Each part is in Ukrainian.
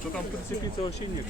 Что там прицепиться вообще нет?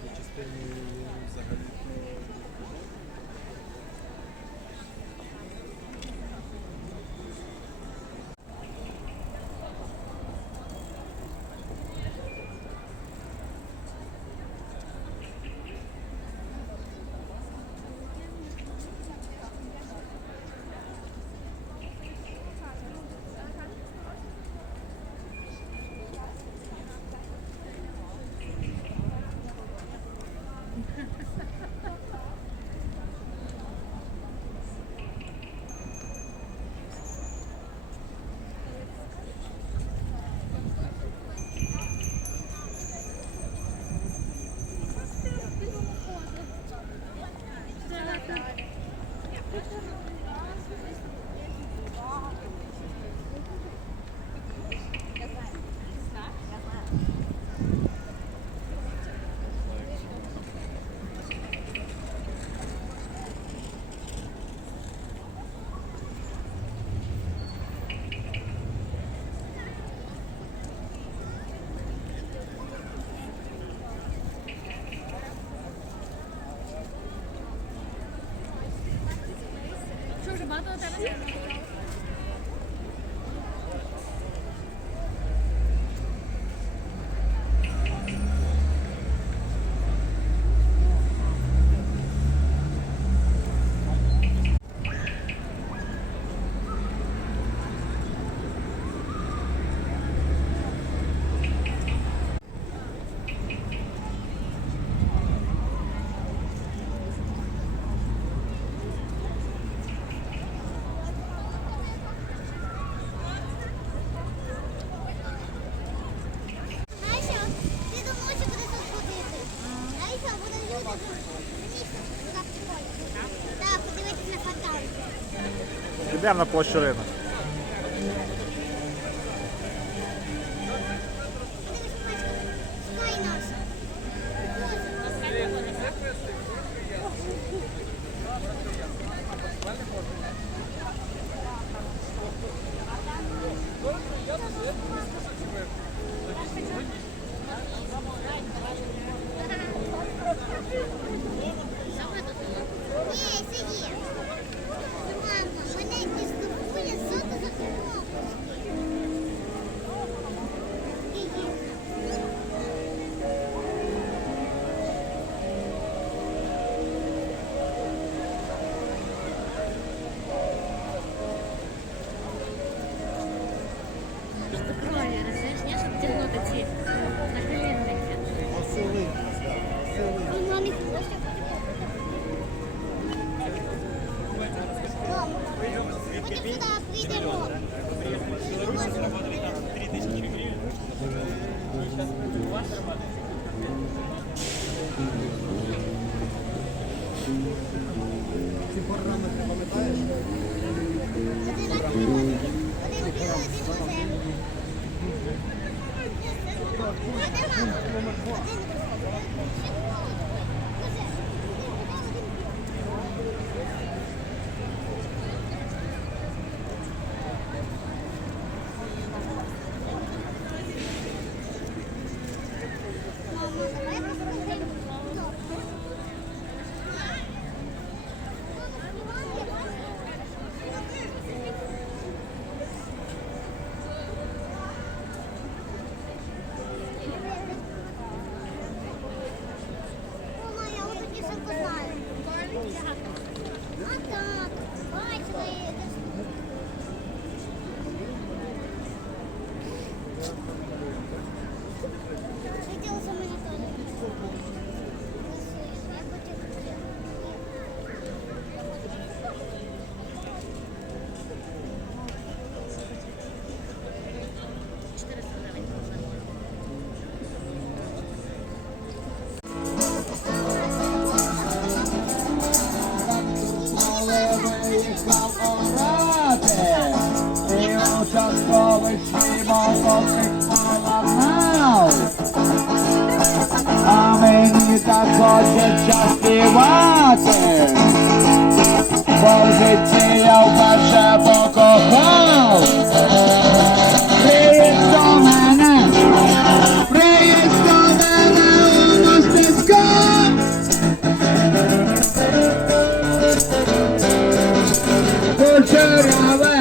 третій частині взагалі. Yeah. прямо на площу ринок. Поліція вперше покохав. Приїзд до мене, приїзд до мене у мостиська. Кучеряве.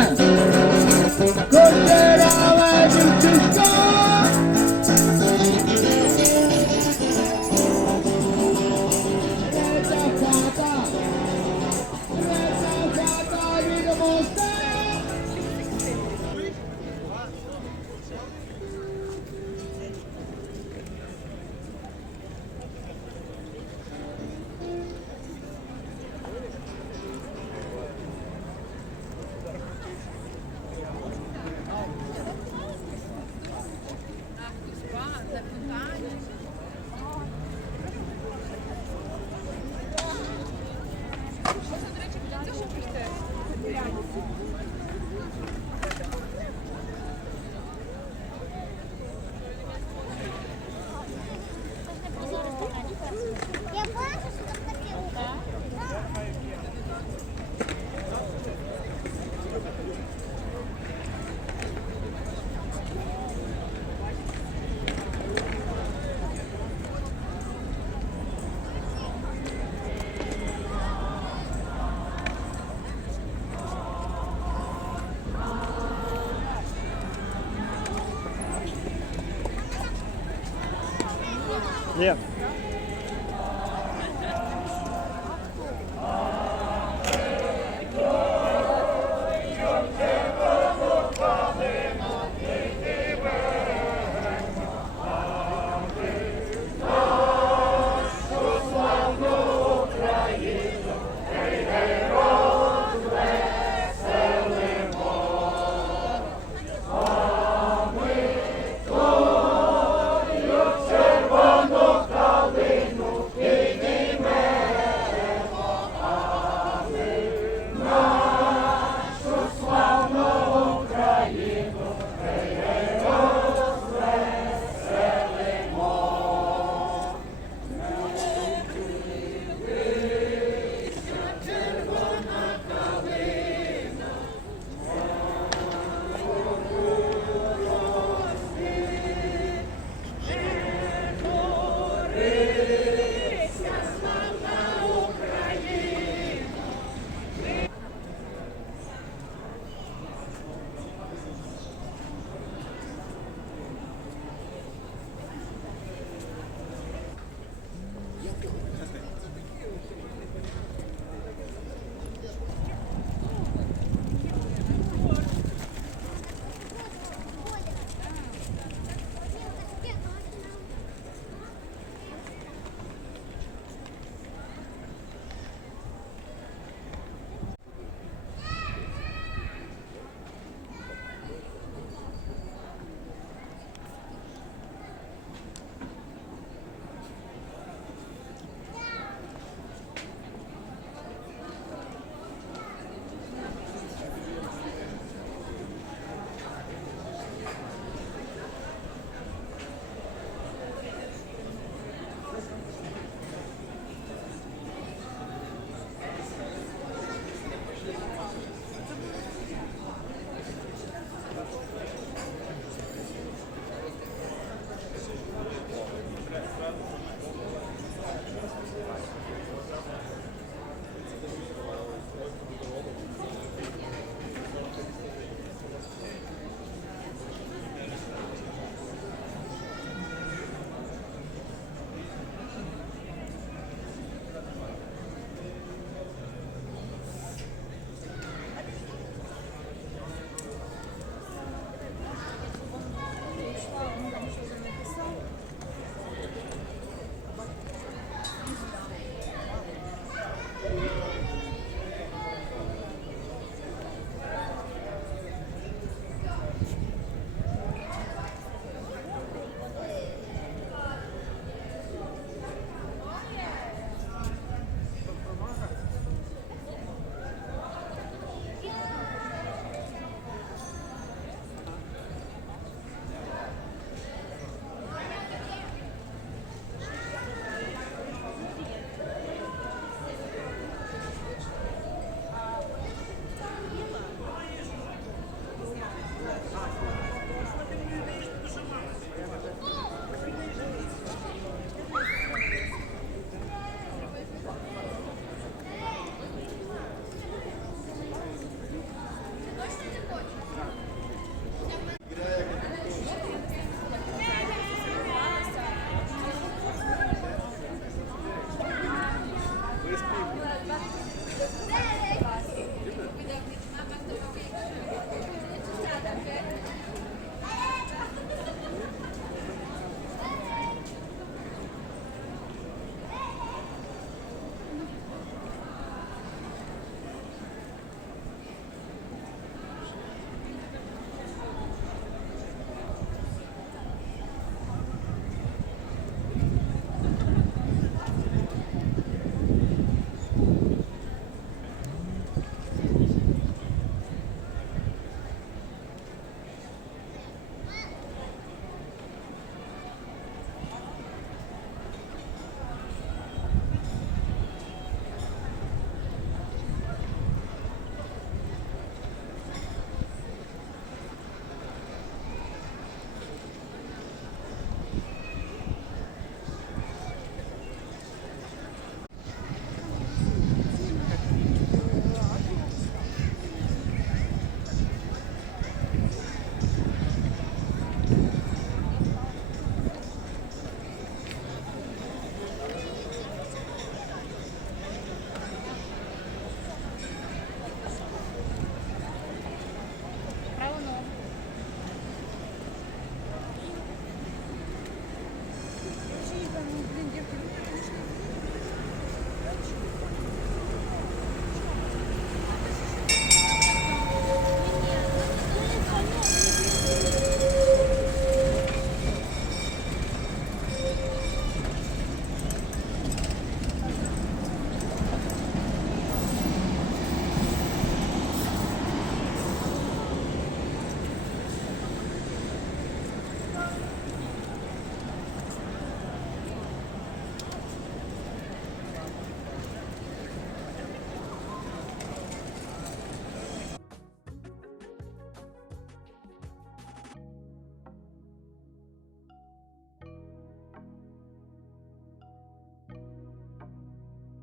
Ні.